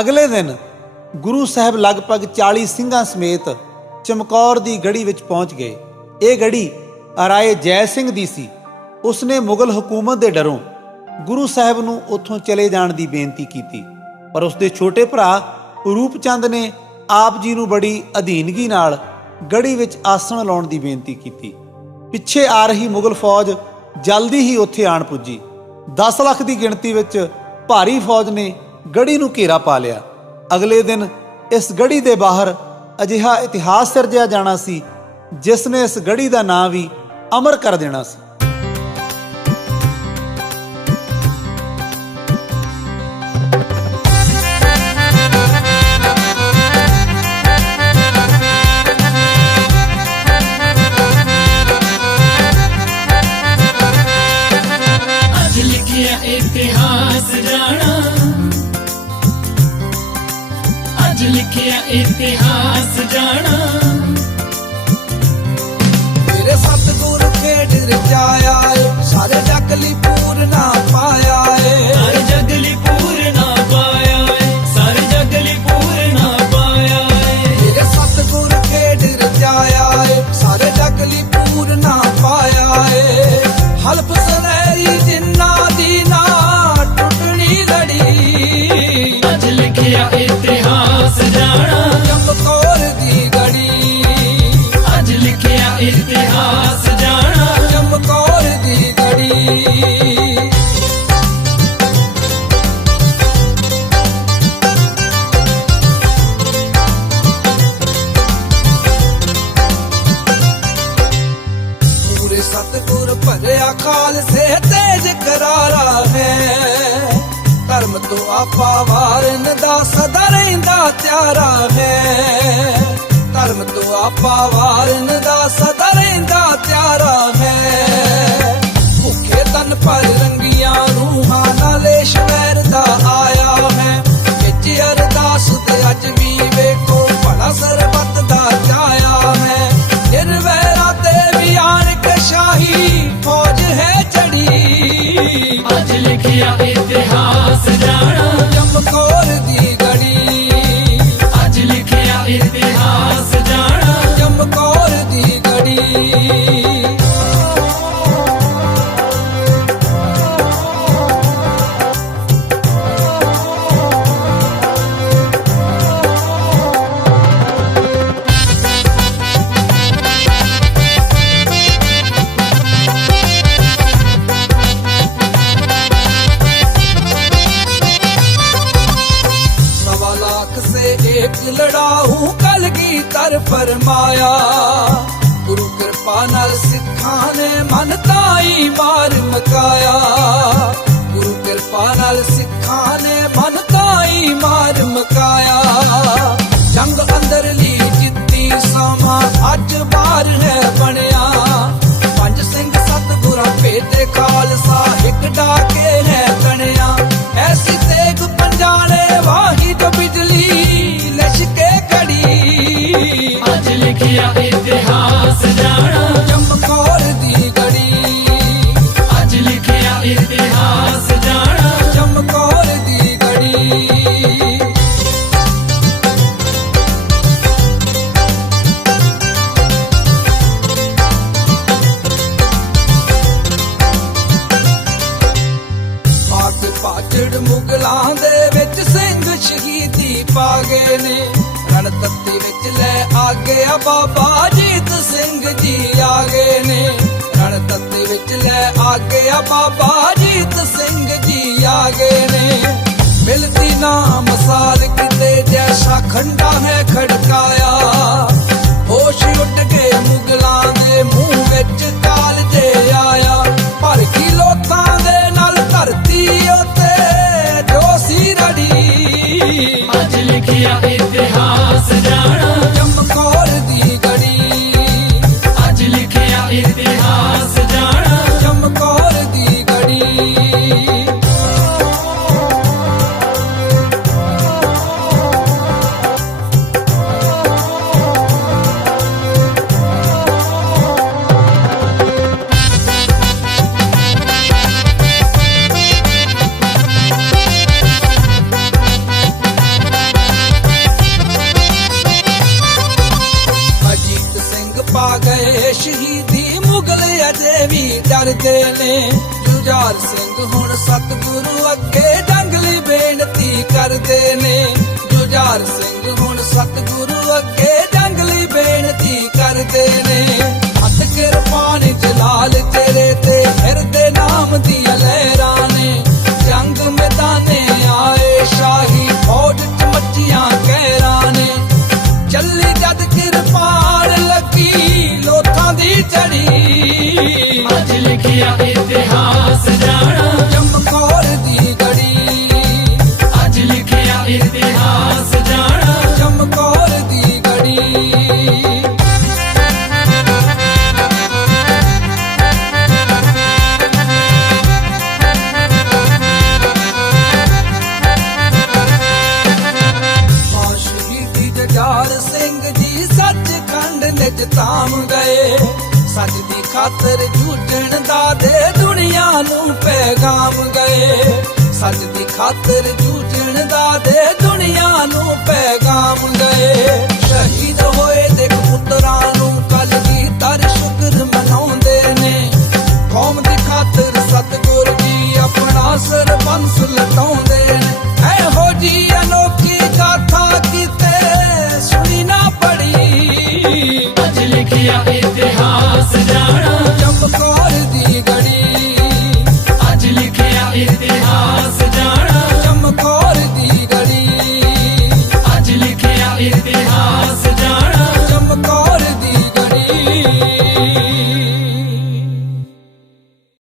ਅਗਲੇ ਦਿਨ ਗੁਰੂ ਸਾਹਿਬ ਲਗਭਗ 40 ਸਿੰਘਾਂ ਸਮੇਤ ਚਮਕੌਰ ਦੀ ਗੜੀ ਵਿੱਚ ਪਹੁੰਚ ਗਏ। ਇਹ ਗੜੀ ਰਾਏ ਜੈ ਸਿੰਘ ਦੀ ਸੀ। ਉਸਨੇ ਮੁਗਲ ਹਕੂਮਤ ਦੇ ਡਰੋਂ ਗੁਰੂ ਸਾਹਿਬ ਨੂੰ ਉੱਥੋਂ ਚਲੇ ਜਾਣ ਦੀ ਬੇਨਤੀ ਕੀਤੀ। ਪਰ ਉਸਦੇ ਛੋਟੇ ਭਰਾ ਰੂਪਚੰਦ ਨੇ ਆਪ ਜੀ ਨੂੰ ਬੜੀ ਅਧੀਨਗੀ ਨਾਲ ਗੜੀ ਵਿੱਚ ਆਸਣ ਲਾਉਣ ਦੀ ਬੇਨਤੀ ਕੀਤੀ। ਪਿੱਛੇ ਆ ਰਹੀ ਮੁਗਲ ਫੌਜ ਜਲਦੀ ਹੀ ਉੱਥੇ ਆਣ ਪੁੱਜੀ। 10 ਲੱਖ ਦੀ ਗਿਣਤੀ ਵਿੱਚ ਭਾਰੀ ਫੌਜ ਨੇ ਗੜੀ ਨੂੰ ਘੇਰਾ ਪਾ ਲਿਆ। ਅਗਲੇ ਦਿਨ ਇਸ ਗੜੀ ਦੇ ਬਾਹਰ ਅਜਿਹਾ ਇਤਿਹਾਸ ਸਿਰਜਿਆ ਜਾਣਾ ਸੀ, ਜਿਸ ਨੇ ਇਸ ਗੜੀ ਦਾ ਨਾਂ ਵੀ ਅਮਰ ਕਰ ਦੇਣਾ ਸੀ। ਇਤਿਹਾਸ ਜਾਣਾ ਚਮਕੌਰ ਦੀ ਗੜੀ ਅੱਜ ਲਿਖਿਆ ਇਤਿਹਾਸ ਜਾਣਾ ਚਮਕੌਰ ਦੀ ਗੜੀ ਪੂਰੇ ਸਤਿਗੁਰ ਭਰਿਆ ਖਾਲਸੇ ਤੇਜ ਕਰਾਰਾ ਹੈ ਧਰਮ ਤੋਂ ਆਪਾ ਵਾਰਨ ਦਾ ਤਿਆਰਾ ਹੈ। ਧਰਮ ਤੋਂ ਆਪਾ ਵਾਰਨ ਦਾ ਸਦਾ ਰਹਿੰਦਾ ਤਿਆਰਾ ਹੈ। ਭੁੱਖੇ ਤਨ ਪਰ ਰੰਗੀਆਂ ਰੂਹਾਂ ਨਾਲੇ ਸ਼ਵੈਰ ਦਾ ਆਇਆ ਹੈ। ਵਿੱਚ ਅਰਦਾਸ ਤੇ ਅੱਜ ਵੀ ਵੇਖੋ, ਭਲਾ ਸਰਬਤ ਦਾ ਜਾਇਆ ਹੈ। ਨਿਰਵੈਰਾ ਤੇ ਵੀ ਆਣਕ ਸ਼ਾਹੀ ਫੌਜ ਹੈ ਚੜੀ ਅੱਜ ਲਿਖਿਆ से एक लड़ाऊ कल की तर फरमाया गुरु कृपा ਨਾਲ ਸਿੱਖਾਂ ਨੇ ਮਨ ਤਾਈ ਮਾਰ ਮਕਾਇਆ ਗੁਰੂ ਕਿਰਪਾ ਨਾਲ ਸਿੱਖਾਂ ਨੇ ਮਨ ਤਾਈ ਮਾਰ ਮਕਾਇਆ ਲਿਖਿਆ ਇਤਿਹਾਸ ਜਾਣਾ। ਚਮਕੌਰ ਦੀ ਗੜੀ ਅੱਜ ਲਿਖਿਆ ਇਤਿਹਾਸ ਜਾਣਾ। ਚਮਕੌਰ ਦੀ ਗੜੀ ਪਾਚੜ ਮੁਗਲਾਂ ਦੇ ਵਿੱਚ ਸਿੰਘ ਸ਼ਹੀਦੀ ਪਾ ਗਏ ਨੇ। ਰਣ ਤੱਤੀ ਵਿੱਚ ਆ ਗਿਆ ਬਾਬਾ ਜੀਤ ਸਿੰਘ ਜੀ ਆ ਗਏ ਨੇ। ਰਣ ਤੱਤੀ ਵਿੱਚ ਲੈ ਆ ਗਿਆ ਬਾਬਾ ਜੀਤ ਸਿੰਘ ਜੀ ਆ ਗਏ ਨੇ। ਮਿਲਦੀ ਨਾ ਮਸਾਲ ਕਿਤੇ, ਜੈਸਾ ਖੰਡਾ ਹੈ ਖੜਕਾਇਆ। ਕਰਦੇ ਨੇ। ਜੁਝਾਰ ਸਿੰਘ ਹੁਣ ਸਤਿਗੁਰੂ ਅੱਗੇ ਡੰਗਲੀ ਬੇਨਤੀ ਕਰਦੇ ਨੇ। ਜੁਝਾਰ ਸਿੰਘ ਹੁਣ ਸਤਿਗੁਰੂ ਲਿਖਿਆ ਇਤਿਹਾਸ ਜਾਣਾ। ਚਮਕੌਰ ਦੀ ਗੜੀ। ਅੱਜ ਲਿਖਿਆ ਇਤਿਹਾਸ ਜਾਣਾ। ਚਮਕੌਰ ਦੀ ਗੜੀ। ਸਿੰਘ ਜੀ ਸੱਚਖੰਡ ਨਿਜ ਧਾਮ ਗਏ। ਸੱਚ ਦੀ ਖਾਤਰ ਝੂਠਣ ਦਾ ਦੇ ਦੁਨੀਆ ਨੂੰ ਪੈਗਾਮ ਗਏ। ਸੱਚ ਦੀ ਖਾਤਰ ਝੂਠਣ ਦਾ ਦੇ ਦੁਨੀਆ ਨੂੰ ਪੈਗਾਮ